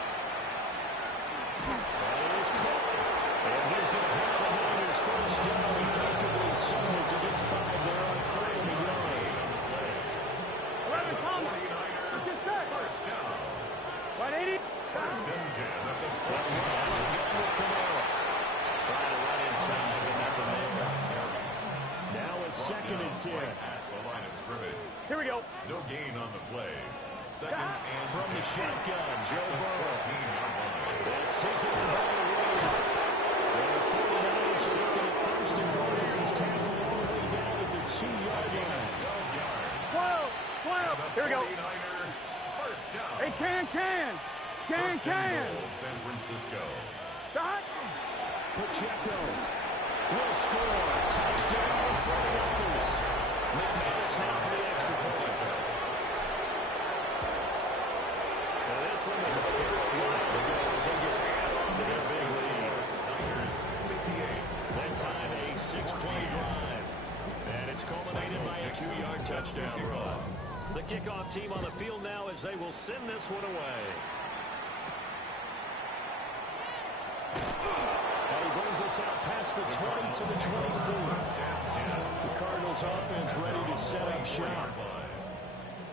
That is caught. And he's going to have the Niners 1st down comfortably so as he gets 5 there on 3rd and a yard. 11, Thomas. Just set. First down. 180. First and 10 at the That's right. Again with Kamara. Trying to run inside, but nothing there. Now it's 2nd and 10. At the line of scrimmage. Here we go. No gain on the play. 2nd and From 10. the shotgun, Joe Burrow. 14-yard line. That's taken by the Raiders. And the 49ers are looking at 1st and goal as he's tackled all the way down at the 2-yard line. 12. Here we go. 49er, first down. Hey, can. First and goal, San Francisco. Stop. Pacheco will score. Touchdown, 49ers. McManus now for the extra point. Now this one was a while ago as they just add on to their big lead. Niners, 58. That time a 6-play drive. And it's culminated by a 2-yard touchdown run. The kickoff team on the field now as they will send this one away. And he brings us out past the 20 to the 24. The Cardinals offense ready to set up shop.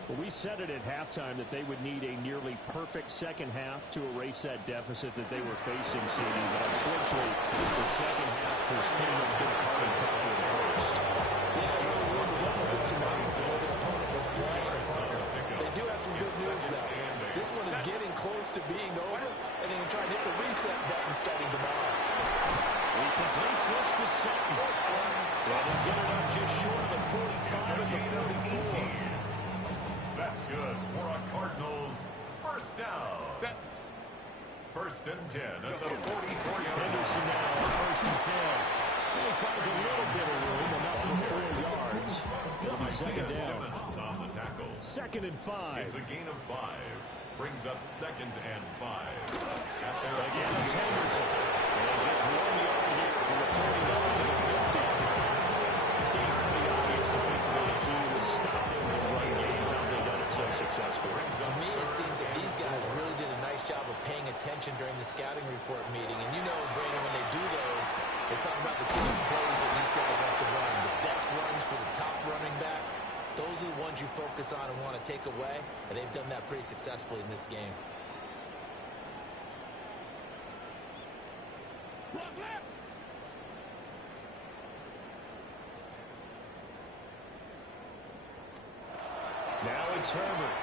Well, we said it at halftime that they would need a nearly perfect second half to erase that deficit that they were facing, CD. But unfortunately, the second half has pretty much been carbon copy of the first. Yeah, it really was opposite tonight. The way the opponent was playing. They do have some good news, though. This one is getting close to being over, and they can try and hit the reset button starting tomorrow. He completes this to Sutton. And he'll get it up just short of the 45 at the 44. That's good for a Cardinals first down. Set. First and 10 at the 44-yard Henderson now on 1st and 10. And he finds a little bit of room, enough for 4 yards. It'll be 2nd down. Simmons on the tackle. 2nd and 5. It's a gain of 5. Brings up 2nd and 5. At their Again, it's Henderson. And just 1 yard here from the 49 to the 50. Seems pretty obvious defensively that he was stopping the run game. How they done it so successfully. To me, it seems that these guys really did a nice job of paying attention during the scouting report meeting. And you know, Brandon, when they do those, they talk about the team plays that these guys have to run. The best runs for the top running back, those are the ones you focus on and want to take away. And they've done that pretty successfully in this game. it's Herbert.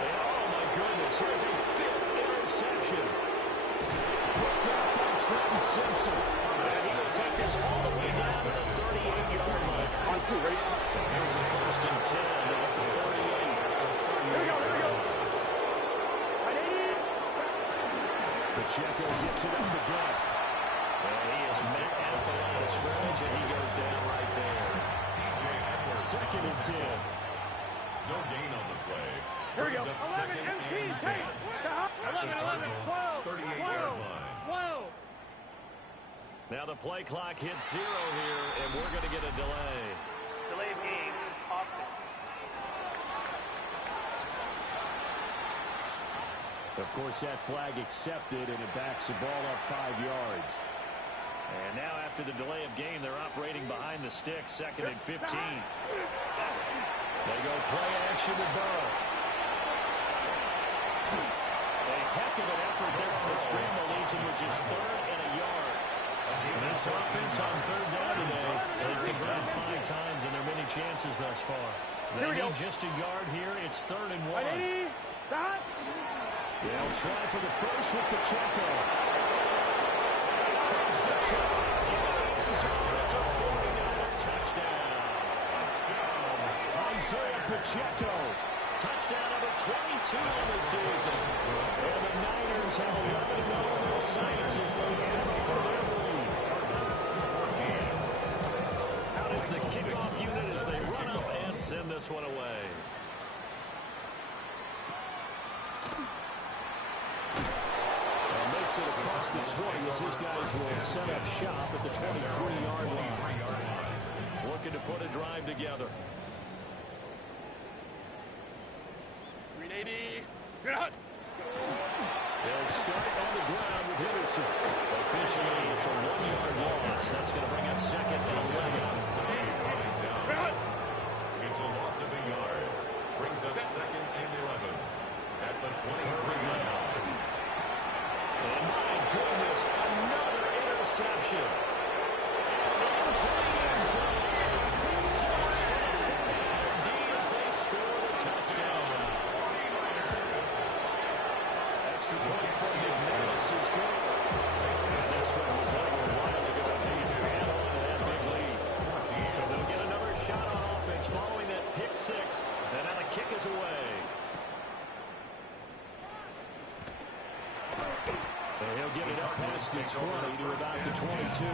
And, oh, my goodness, here's a 5th interception. Picked up by Trenton Simpson. And he will take this all the way down to the 38-yard line. On 2, ready? So here's a 1st and 10 at the 38. Here we go, here we go. Pacheco gets it up the gut. And he is met at the line of scrimmage, and he goes down right there. 2nd and 10. No gain on the play. Here we go. Brings up 11, second MT, and 10. take. 11, 11, 12, 38-yard line. 12. Now the play clock hits 0 here, and we're going to get a delay. Delay of game, offense. Of course, that flag accepted, and it backs the ball up 5 yards. And now after the delay of game, they're operating behind the stick, 2nd and 15. They go play action with Burrow. A heck of an effort there on the scramble leaves him with just 3rd and a yard. And this offense on 3rd down today, they've converted 5 times in their many chances thus far. They need just a yard here. It's 3rd and 1. They'll try for the first with Pacheco. Across the track. It's a 49er touchdown. Isaiah Pacheco. Touchdown number 22 on the season. And the Niners have 11 on their sights as they have their lead. Out is the kickoff unit as they run up and send this one away. It across the 20 as his guys will set up shop at the 23-yard line. Looking to put a drive together. 380. They'll start on the ground with Henderson. Officially, it's a 1-yard loss. That's going to bring up 2nd and 11. It's a loss of a yard. Brings up 2nd and 11. At the 23 now. And my goodness, another interception. Into the end zone. Six from D as they score the touchdown. Extra point from McManus is good. This one was over a while ago as he's add on to that big lead. So they'll get another shot on offense following that pick 6. And now the kick is away. He'll get it up past the 20 to about the 22.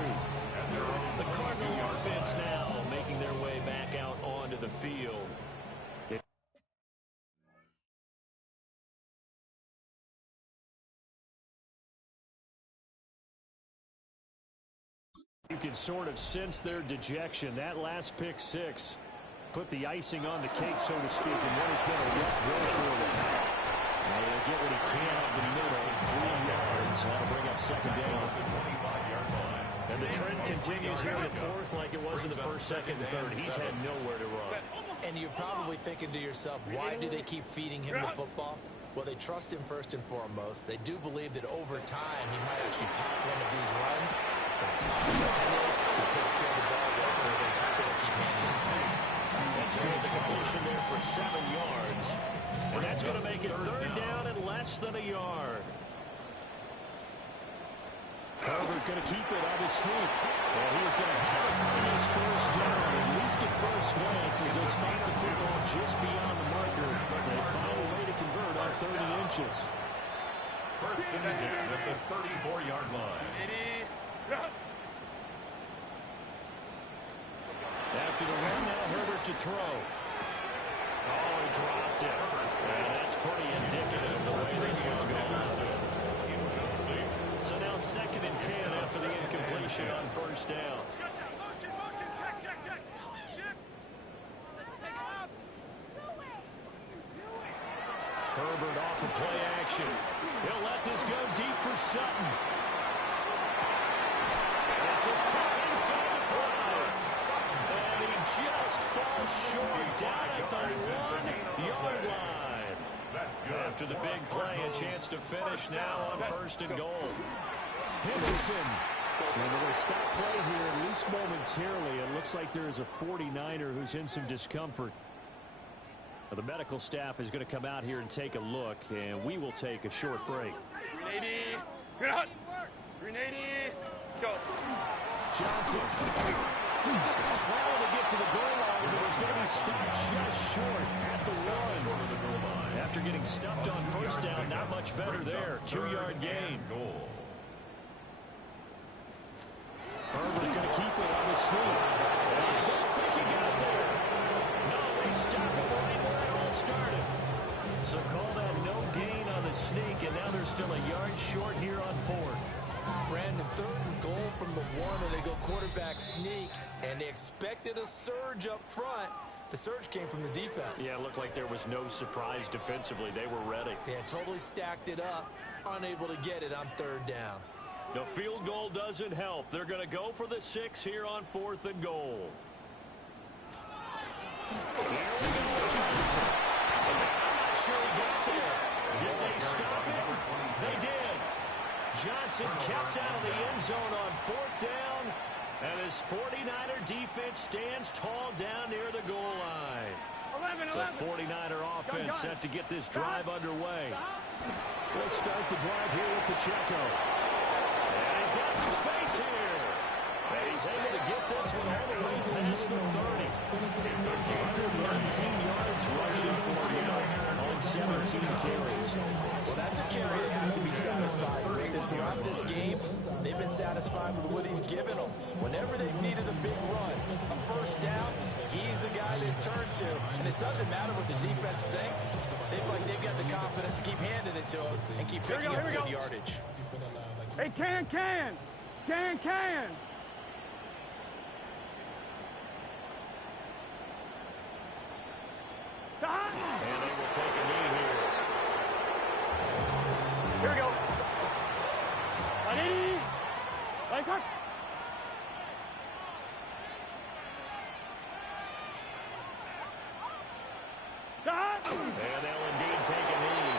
The Cardinal offense now making their way back out onto the field. You can sort of sense their dejection. That last pick 6 put the icing on the cake, so to speak, in what has been a rough go for them. They'll get what he can out the middle, 3 yards. That'll bring up 2nd down. And the trend continues here in the 4th like it was in the 1st, 2nd, and 3rd. He's had nowhere to run. And you're probably thinking to yourself, why do they keep feeding him the football? Well, they trust him first and foremost. They do believe that over time he might actually pop one of these runs. He takes care of the ball well for them, so they keep handing it to him. That's good. The completion there for 7 yards. And that's going to make it 3rd down and less than a yard. Herbert going to keep it on his sneak. And he's going to have his 1st down. At least at first glance, as they spot the football just beyond the marker, they find a way to convert on 30 inches. 1st and 10 at the 34-yard line. After the run, now Herbert to throw. Oh, he dropped it. And that's pretty indicative of the way this one's going. So now 2nd and 10 after the incompletion on 1st down. Herbert off of play action. He'll let this go deep for Sutton. This is caught inside the 5. And he just falls short down at the 1-yard line. After the big play, a chance to finish now on 1st and goal. Henderson. And they're going to stop play here, at least momentarily. It looks like there is a 49er who's in some discomfort. The medical staff is going to come out here and take a look, and we will take a short break. 380. Good hot. 380. Go. Johnson trying to get to the goal line, but it's going to be stopped just short at the one. After getting stuffed on first down, not much better there. 2-yard gain. Herbert's going to keep it on the sneak. I don't think he got there. No, they stopped him right where it all started. So call that no gain on the sneak, and now they're still a yard short here on fourth. Brandon, 3rd and goal from the 1, and they go quarterback sneak, and they expected a surge up front. The surge came from the defense. Yeah, it looked like there was no surprise defensively. They were ready. Yeah, totally stacked it up, unable to get it on 3rd down. The field goal doesn't help. They're going to go for the 6 here on 4th and goal. Here we go, Johnson. I'm not sure he got there. Did they stop him? They did. Johnson kept out of the end zone on 4th down, and his 49er defense stands tall down near the goal line. 11. The 49er offense set to get this drive underway. We'll start the drive here with Pacheco. And he's got some space here. And he's able to get this one all the way past the 30. 119 yards rushing for him on 17 carries. Well, that's a carry they have to be satisfied with. And throughout this game, they've been satisfied with what he's given them. Whenever they've needed a big run, a first down, he's the guy they've turned to. And it doesn't matter what the defense thinks. They've got the confidence to keep handing it to him and keep picking up good yardage. Hey, can. And they will take a knee here. Here we go. 180. Nice hook. And they'll indeed take a knee.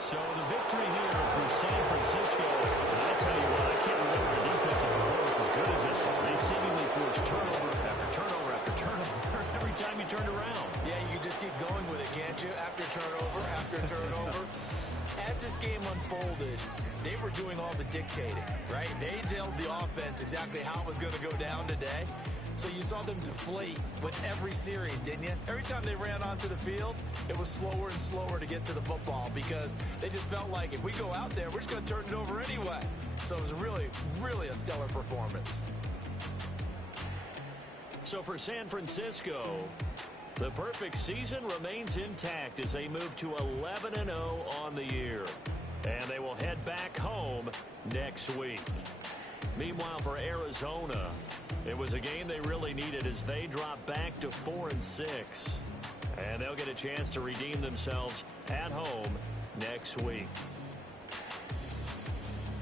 So the victory here for San Francisco. And I tell you what, I can't remember a defensive performance as good as this one. They seemingly forced turnover after turnover after turnover every time you turned around. Yeah, you can just keep going with it, can't you? After turnover. As this game unfolded, they were doing all the dictating, right? They told the offense exactly how it was going to go down today. So you saw them deflate with every series, didn't you? Every time they ran onto the field, it was slower and slower to get to the football because they just felt like if we go out there, we're just going to turn it over anyway. So it was really, really a stellar performance. So for San Francisco, the perfect season remains intact as they move to 11-0 on the year. And they will head back home next week. Meanwhile, for Arizona, it was a game they really needed as they drop back to 4-6. And they'll get a chance to redeem themselves at home next week.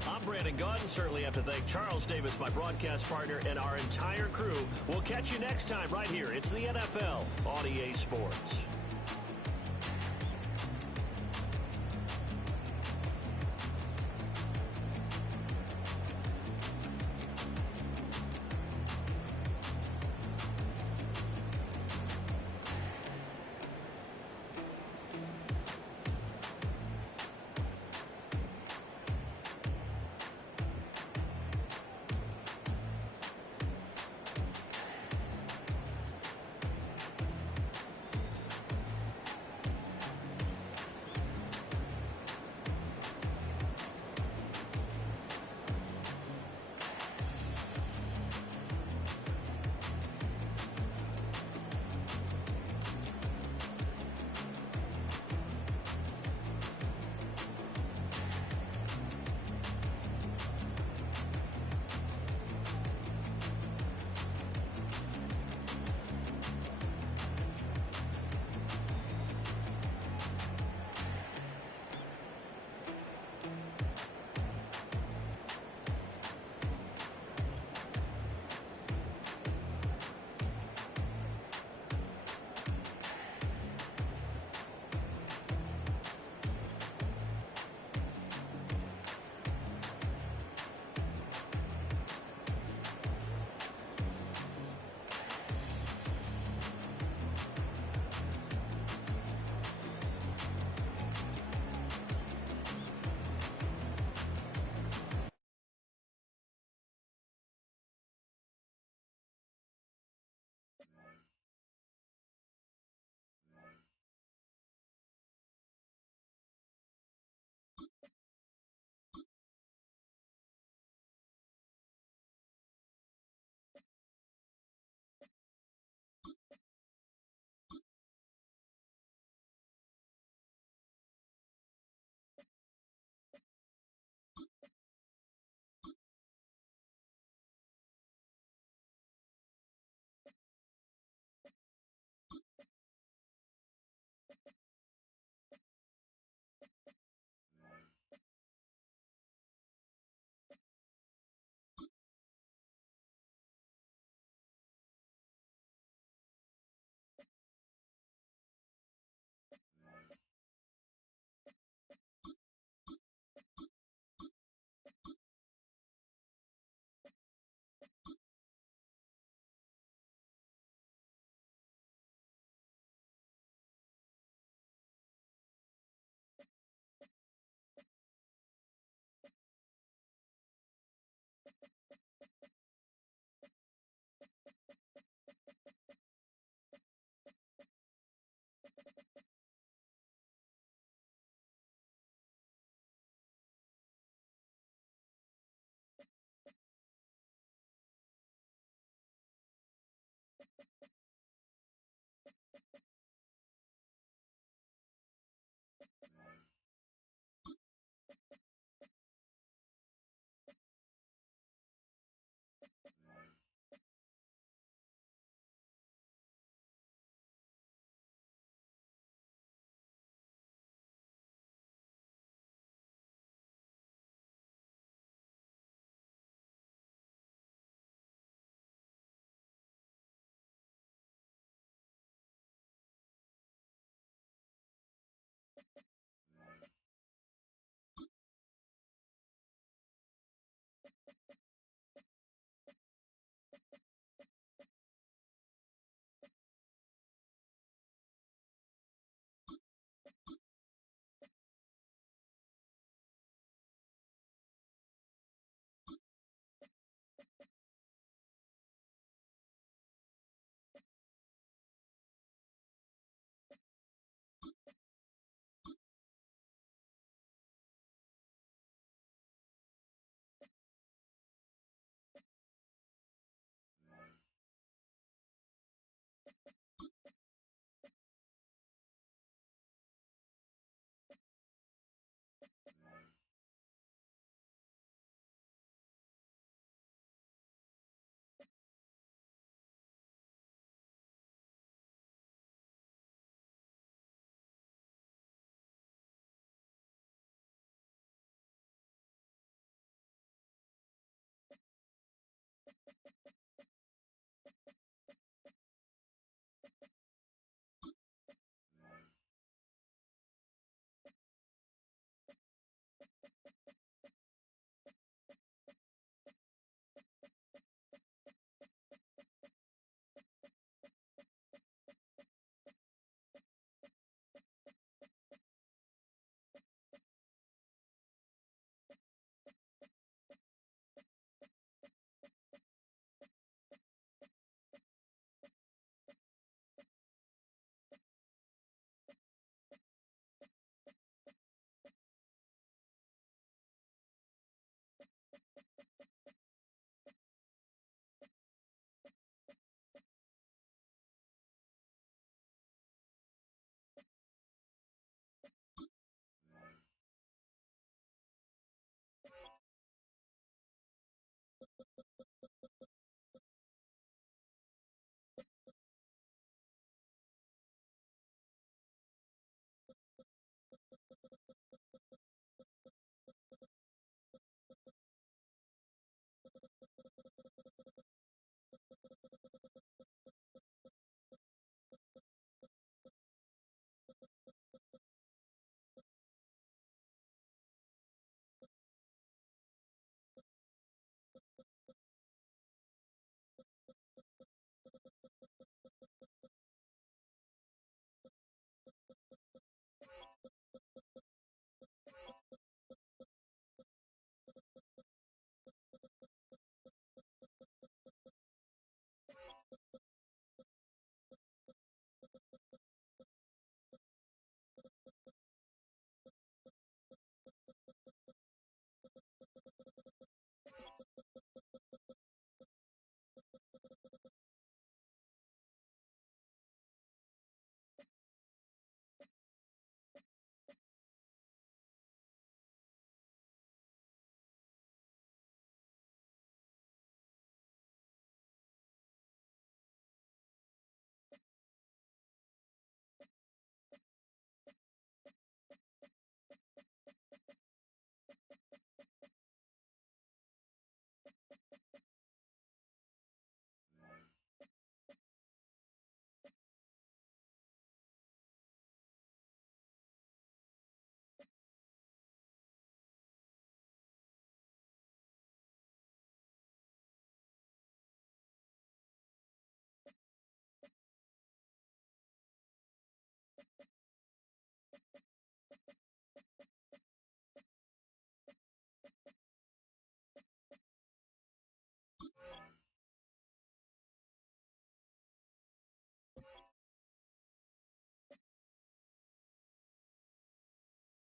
I'm Brandon Gaudin. Certainly have to thank Charles Davis, my broadcast partner, and our entire crew. We'll catch you next time right here. It's the NFL on EA Sports.